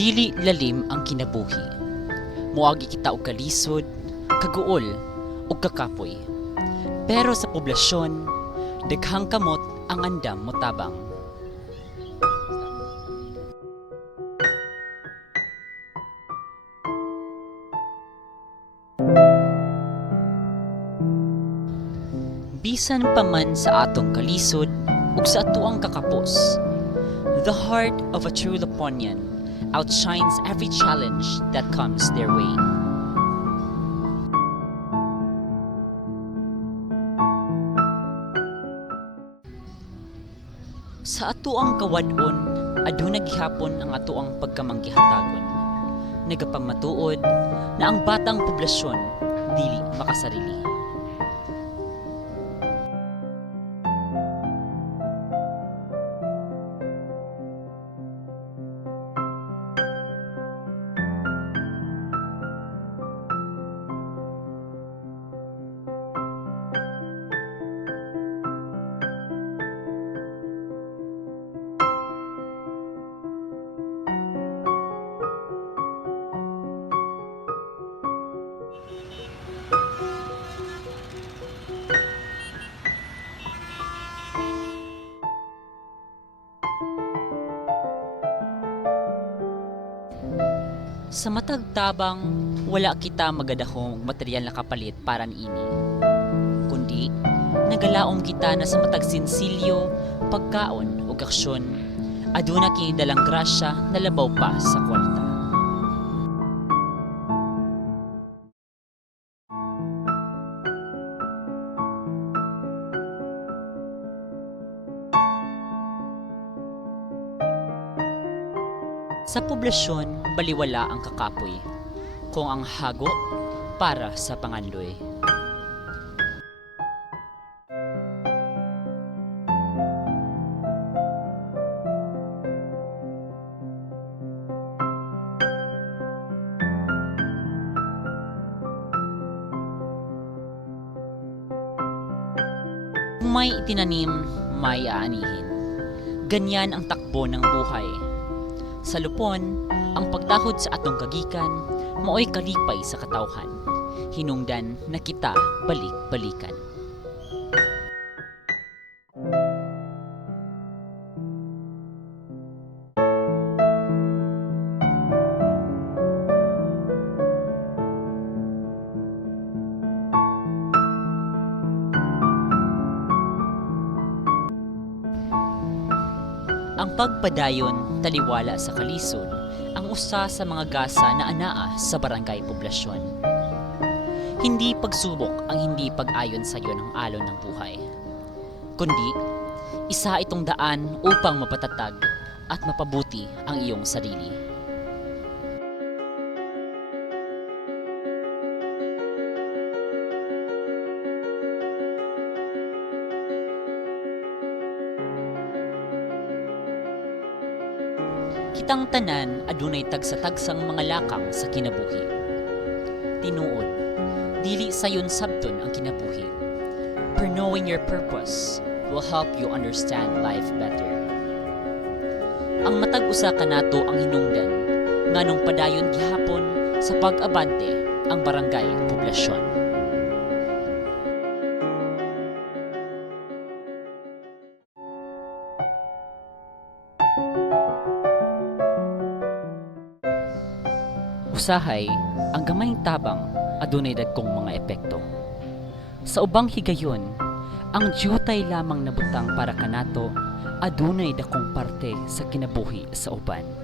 Dili lalim ang kinabuhi. Moagi kita og kalisod, kaguol ug kakapoy. Pero sa poblasyon, daghang kamot ang andam motabang. Bisan pa man sa atong kalisod ug sa atuang kakapos, the heart of a true Laponian outshines every challenge that comes their way. Sa atuang kawadon, aduna gihapon ang atuang pagkamanggihatagon. Nagapamatuod na ang batang poblasyon dili makasarili. Sa matag tabang, wala kita magadahong material na kapalit para niini. Kundi, nagalaom kita na sa matag sinsilyo, pagkaon o aksyon, aduna kini dalang grasya na labaw pa sa kwarta. Sa poblasyon, baliwala ang kakapoy, kung ang hago para sa pangandoy. Kung may itinanim, may aanihin. Ganyan ang takbo ng buhay. Sa lupon, ang pagdahod sa atong kagikan, maoy kalipay sa katawhan. Hinungdan na kita balik-balikan. Ang pagpadayon taliwala sa kalisod ang usa sa mga gasa na anaa sa barangay poblasyon. Hindi pagsubok ang hindi pag-ayon sa iyo ng alon ng buhay, kundi isa itong daan upang mapatatag at mapabuti ang iyong sarili. Kitang tanan adunay tagsa-tagsang mga lakang sa kinabuhi. Tinuod, dili sayon sabton ang kinabuhi. For knowing your purpose will help you understand life better. Ang matag usa kanato ang hinungdan nganong padayon gihapon sa pag-abante ang barangay poblasyon. Usahay, ang gamayng tabang adunay dagkong mga epekto. Sa ubang higayon, ang diyutay lamang nabutang para kanato adunay dakong parte sa kinabuhi sa uban.